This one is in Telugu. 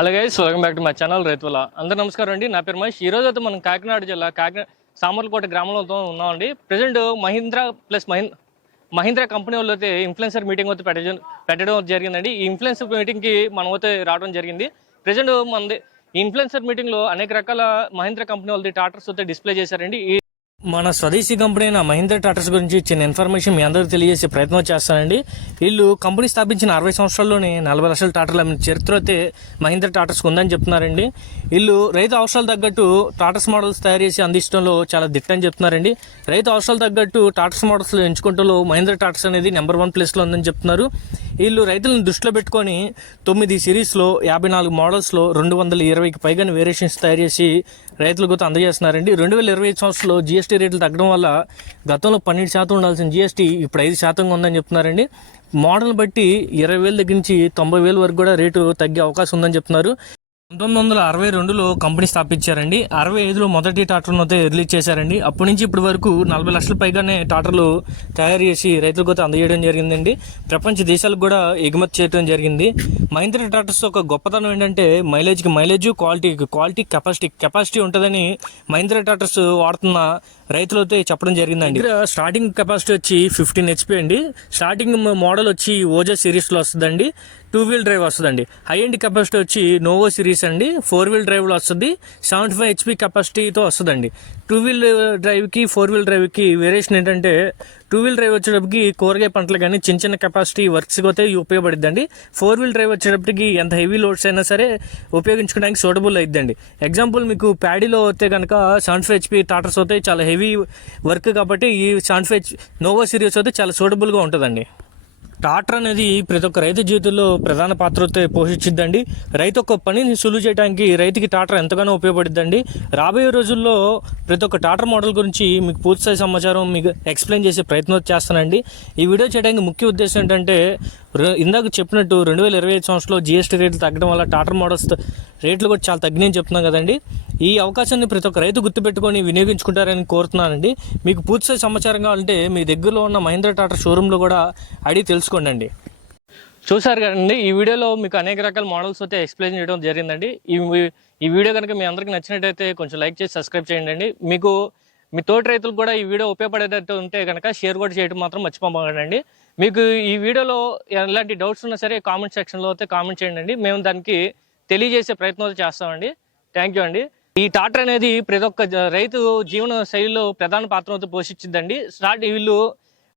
Hello guys welcome back to my channel రైతుల అందరూ నమస్కారం అండి. నా పేరు మహేష్. ఈ రోజు అయితే మనం కాకినాడ జిల్లా కాకినాడ సామర్లకోట గ్రామంలో ఉన్నామండి present Mahindra plus Mahindra Mahindra company వాళ్ళు అయితే ఇన్ఫ్లుయెన్సర్ మీటింగ్ అయితే పెట్టడం పెట్టడం జరిగిందండి. ఈ ఇన్ఫ్లుయెన్సర్ మీటింగ్కి మనం అయితే రావడం జరిగింది. ప్రజెంట్ మనది ఇన్ఫ్లుయెన్సర్ మీటింగ్లో అనేక రకాల మహీంద్రా కంపెనీ వాళ్ళది టాటర్స్ అయితే డిస్ప్లే చేశారండి. మన స్వదేశీ కంపెనీ అయిన మహీంద్ర టాటర్స్ గురించి చిన్న ఇన్ఫర్మేషన్ మీ అందరికీ తెలియజేసే ప్రయత్నం చేస్తానండి. వీళ్ళు కంపెనీ స్థాపించిన అరవై సంవత్సరాల్లోనే నలభై లక్షల టాటర్లు అమ్మిన చరిత్ర అయితే మహీంద్ర టాటర్స్కి ఉందని చెప్తున్నారండి. వీళ్ళు రైతు అవసరాలు తగ్గట్టు టాటర్స్ మోడల్స్ తయారు చేసి అందించడంలో చాలా దిట్టని చెప్తున్నారండి. రైతు అవసరాలు తగ్గట్టు టాటర్స్ మోడల్స్ ఎంచుకుంటలో మహీంద్ర టాటర్స్ అనేది నెంబర్ వన్ ప్లేస్లో ఉందని చెప్తున్నారు. వీళ్ళు రైతులను దృష్టిలో పెట్టుకొని తొమ్మిది సిరీస్లో యాభై నాలుగు మోడల్స్లో రెండు వందల ఇరవైకి పైగా వేరియేషన్స్ తయారు చేసి రైతులకు అందజేస్తున్నారండి. రెండు వేల ఇరవై సంవత్సరంలో జిఎస్ జిఎస్టీ రేట్లు తగ్గడం వల్ల గతంలో పన్నెండు శాతం ఉండాల్సిన జిఎస్టీ ఇప్పుడు ఐదు శాతంగా ఉందని చెప్తున్నారండి. మోడల్ బట్టి ఇరవై వేల దగ్గర నుంచి తొంభై వేల వరకు కూడా రేటు తగ్గే అవకాశం ఉందని చెప్తున్నారు. పంతొమ్మిది వందల అరవై రెండులో కంపెనీ స్థాపించారండి. అరవై ఐదులో మొదటి టాటర్ను అయితే రిలీజ్ చేశారండి. అప్పటి నుంచి ఇప్పటి వరకు నలభై లక్షల పైగానే టాటర్లు తయారు చేసి రైతులకు అయితే అందజేయడం జరిగిందండి. ప్రపంచ దేశాలకు కూడా ఎగుమతి చేయడం జరిగింది. మహీంద్రా టాటర్స్ ఒక గొప్పతనం ఏంటంటే మైలేజ్కి మైలేజ్ క్వాలిటీకి క్వాలిటీ కెపాసిటీ కెపాసిటీ ఉంటుందని మహీంద్రా టాటర్స్ వాడుతున్న రైతులు అయితే చెప్పడం జరిగిందండి. స్టార్టింగ్ కెపాసిటీ వచ్చి ఫిఫ్టీన్ హెచ్పి అండి. స్టార్టింగ్ మోడల్ వచ్చి ఓజా సిరీస్లో వస్తుందండి. టూ వీల్ డ్రైవ్ వస్తుందండి. హై ఎండ్ కెపాసిటీ వచ్చి నోవో సిరీస్ అండి. ఫోర్ వీల్ డ్రైవ్లో వస్తుంది. సెవెంటీ ఫైవ్ హెచ్పి కెపాసిటీతో వస్తుందండి. టూ వీల్ డ్రైవ్కి ఫోర్ వీల్ డ్రైవ్కి వేరియేషన్ ఏంటంటే టూ వీల్ డ్రైవ్ వచ్చేటప్పటికి కూరగాయ పంటలు కానీ చిన్న చిన్న కెపాసిటీ వర్క్స్కి అయితే ఉపయోగపడుద్దండి. ఫోర్ వీల్ డ్రైవ్ వచ్చేటప్పటికి ఎంత హెవీ లోడ్స్ అయినా సరే ఉపయోగించుకోవడానికి సూటబుల్ అయిద్దండి. ఎగ్జాంపుల్ మీకు ప్యాడీలో వస్తే కనుక సెవెంటీ ఫైవ్ హెచ్పి టాటర్స్ అయితే చాలా హెవీ వర్క్ కాబట్టి ఈ సెవెంటీ ఫైవ్ నోవో సిరీస్ అయితే చాలా సూటబుల్గా ఉంటుందండి. ట్రాక్టర్ అనేది ప్రతి ఒక్క రైతు జీవితంలో ప్రధాన పాత్ర పోషించిద్దండి. రైతు ఒక పనిని సులువు చేయడానికి రైతుకి ట్రాక్టర్ ఎంతగానో ఉపయోగపడుద్దండి. రాబోయే రోజుల్లో ప్రతి ఒక్క ట్రాక్టర్ మోడల్ గురించి మీకు పూర్తిస్థాయి సమాచారం మీకు ఎక్స్ప్లెయిన్ చేసే ప్రయత్నం చేస్తానండి. ఈ వీడియో చేయడానికి ముఖ్య ఉద్దేశం ఏంటంటే ఇందాక చెప్పినట్టు రెండు వేల ఇరవై ఐదు సంవత్సరంలో జిఎస్టీ రేట్లు తగ్గడం వల్ల టాటర్ మోడల్స్ రేట్లు కూడా చాలా తగ్గినాయని చెప్తున్నాం కదండి. ఈ అవకాశాన్ని ప్రతి ఒక్క రైతు గుర్తుపెట్టుకొని వినియోగించుకుంటారని కోరుతున్నానండి. మీకు పూర్తి సమాచారం కావాలంటే మీ దగ్గరలో ఉన్న మహీంద్రా టాటర్ షోరూంలో కూడా అడిగి తెలుసుకోండి అండి చూసారు కదండి ఈ వీడియోలో మీకు అనేక రకాల మోడల్స్ అయితే ఎక్స్ప్లెయిన్ చేయడం జరిగిందండి. ఈ ఈ వీడియో కనుక మీ అందరికి నచ్చినట్టయితే కొంచెం లైక్ చేసి సబ్స్క్రైబ్ చేయండి అండి మీకు మీ తోటి రైతులకు కూడా ఈ వీడియో ఉపయోగపడేటట్టు ఉంటే కనుక షేర్ కూడా చేయడం మాత్రం మర్చిపోకండి మీకు ఈ వీడియోలో ఎలాంటి డౌట్స్ ఉన్నా సరే కామెంట్ సెక్షన్లో అయితే కామెంట్ చేయండి. మేము దానికి తెలియజేసే ప్రయత్నం అయితే చేస్తామండి. థ్యాంక్ యూ అండి. ఈ టాటర్ అనేది ప్రతి ఒక్క రైతు జీవన శైలిలో ప్రధాన పాత్ర అయితే పోషించిందండి. స్టార్ట్ వీళ్ళు